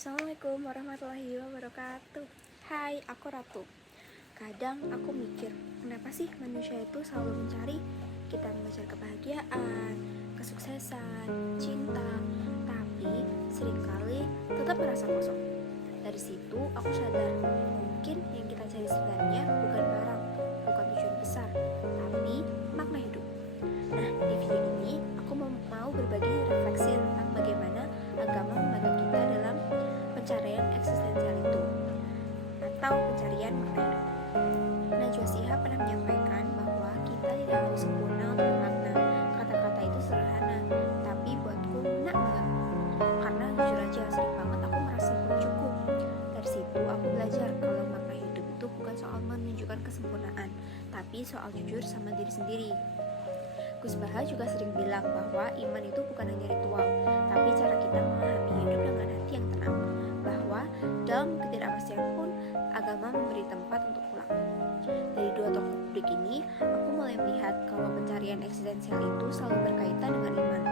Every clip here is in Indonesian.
Assalamualaikum warahmatullahi wabarakatuh. Hai, aku Ratu. Kadang aku mikir, kenapa sih manusia itu selalu mencari? Kita mengejar kebahagiaan, kesuksesan, cinta, tapi seringkali tetap merasa kosong. Dari situ aku sadar, mungkin yang kita cari sebenarnya bukan barang, bukan tujuan besar, tapi makna hidup. Nah, di video ini aku mau berbagi refleksi tentang bagaimana agama membantu kita dalam pencarian eksistensial itu atau pencarian makna hidup. Najwa Shihab pernah menyampaikan bahwa kita tidak harus sempurna untuk bermakna. Kata-kata itu sederhana, tapi buatku ngena banget. Karena jujur aja sering banget aku merasa belum cukup. Dari situ aku belajar kalau makna hidup itu bukan soal menunjukkan kesempurnaan, tapi soal jujur sama diri sendiri. Gus Baha juga sering bilang bahwa iman itu bukan hanya ritual, tapi cara kita memahami hidup dengan hati yang tenang. Bahwa dalam ketidakpastian pun agama memberi tempat untuk pulang. Dari dua tokoh publik ini, aku mulai melihat kalau pencarian eksistensial itu selalu berkaitan dengan iman.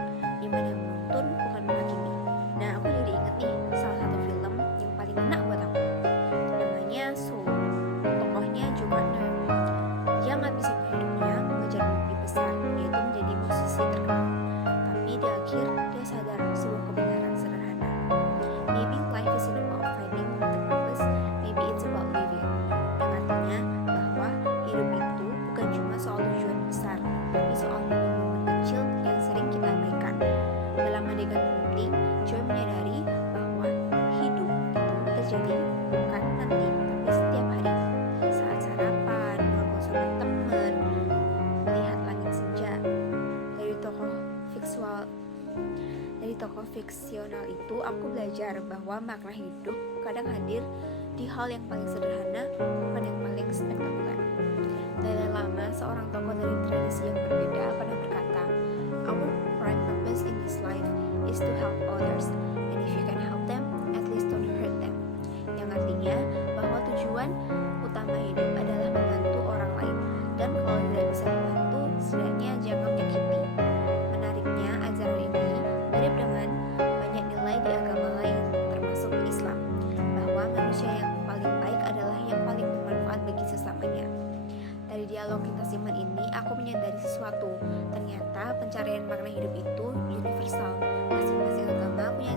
Iman yang menuntun, bukan menghakimi. Nah, aku jadi inget nih salah satu film yang paling enak buat aku. Namanya Soul. Tokohnya Joe Gardner yang ngabisin hidupnya mengejar mimpi besar, yaitu menjadi musisi terkenal. Tapi di akhir dia sadar sebuah kebenaran sederhana. Maybe life isn't about finding the purpose, maybe it's about living. Yang artinya bahwa hidup itu bukan cuma soal tujuan besar, tapi soal momen-momen kecil yang sering kita abaikan. Dalam adegan konflik, Joy menyadari bahwa hidup itu terjadi bukan nanti, tapi setiap hari. Saat sarapan, ngobrol sama temen, melihat langit senja. Dari tokoh fiksional itu, aku belajar bahwa makna hidup kadang hadir di hal yang paling sederhana, bukan yang paling spektakuler. Dalai Lama, seorang tokoh dari tradisi yang berbeda, pernah berkata, "Our prime purpose in this life is to help others, and if you can help them, at least don't hurt them." Yang artinya bahwa tujuan utama hidup adalah membantu orang lain, dan kalau tidak bisa membantu, setidaknya jangan menyakiti. Menariknya, ajaran ini mirip dengan banyak nilai di agama lain, termasuk Islam, bahwa manusia yang paling baik adalah yang paling bermanfaat bagi sesamanya. Dari dialog lintas iman ini, aku menyadari sesuatu. Ternyata pencarian makna hidup itu universal. Masing-masing agama punya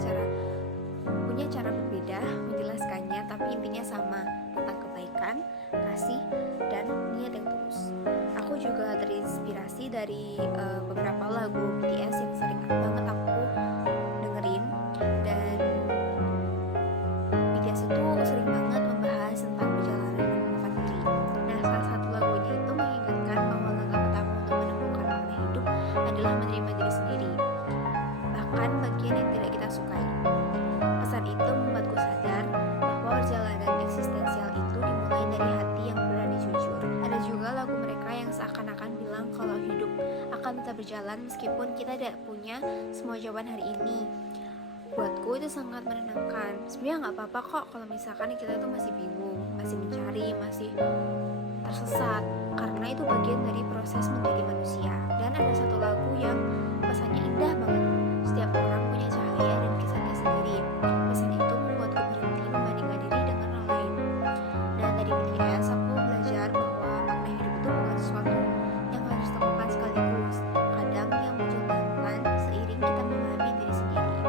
cara berbeda menjelaskannya, tapi intinya sama, tentang kebaikan, kasih, dan niat yang tulus. Aku juga terinspirasi dari beberapa lagu BTS yang sering banget aku dengerin, dan BTS itu sering banget membahas tentang perjalanan menemukan diri. Nah, salah satu lagunya itu mengingatkan bahwa langkah pertama untuk menemukan makna hidup adalah menerima diri sendiri, bahkan bagian yang tidak kita sukai. Pesan itu membuatku sadar bahwa perjalanan eksistensial itu dimulai dari hati yang berani jujur. Ada juga lagu mereka yang seakan-akan bilang kalau hidup akan tetap berjalan meskipun kita tidak punya semua jawaban hari ini. Buatku itu sangat menenangkan. Sebenarnya nggak apa-apa kok kalau misalkan kita tuh masih bingung, masih mencari, masih tersesat, karena itu bagian dari proses menjadi manusia. Dan ada satu lagu yang pesannya indah banget. Setiap orang punya cahaya dan kisahnya sendiri. Pesan itu membuatku berhenti membandingkan diri dengan orang lain. Dan dari BTS aku belajar bahwa makna hidup itu bukan sesuatu yang harus ditemukan sekaligus. Kadang yang muncul pelan-pelan seiring kita memahami diri sendiri.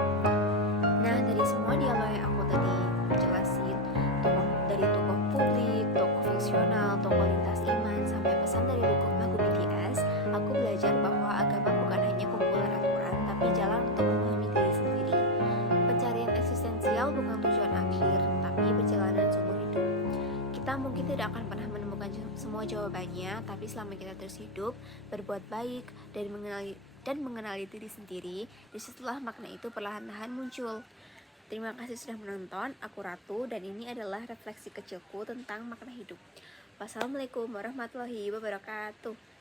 Nah, dari semua dialog yang aku tadi jelasin, dari tokoh publik, tokoh fiksional, tokoh lintas iman, sampai pesan dari lagu BTS, aku belajar bahwa agama bukan hanya kumpulan aturan, tapi jalan untuk memahami diri sendiri. Pencarian eksistensial bukan tujuan akhir, tapi perjalanan seumur hidup. Kita mungkin tidak akan pernah menemukan semua jawabannya, tapi selama kita terus hidup, berbuat baik, dan mengenali diri sendiri, disitulah makna itu perlahan-lahan muncul. Terima kasih sudah menonton. Aku Ratu, dan ini adalah refleksi kecilku tentang makna hidup. Wassalamualaikum warahmatullahi wabarakatuh.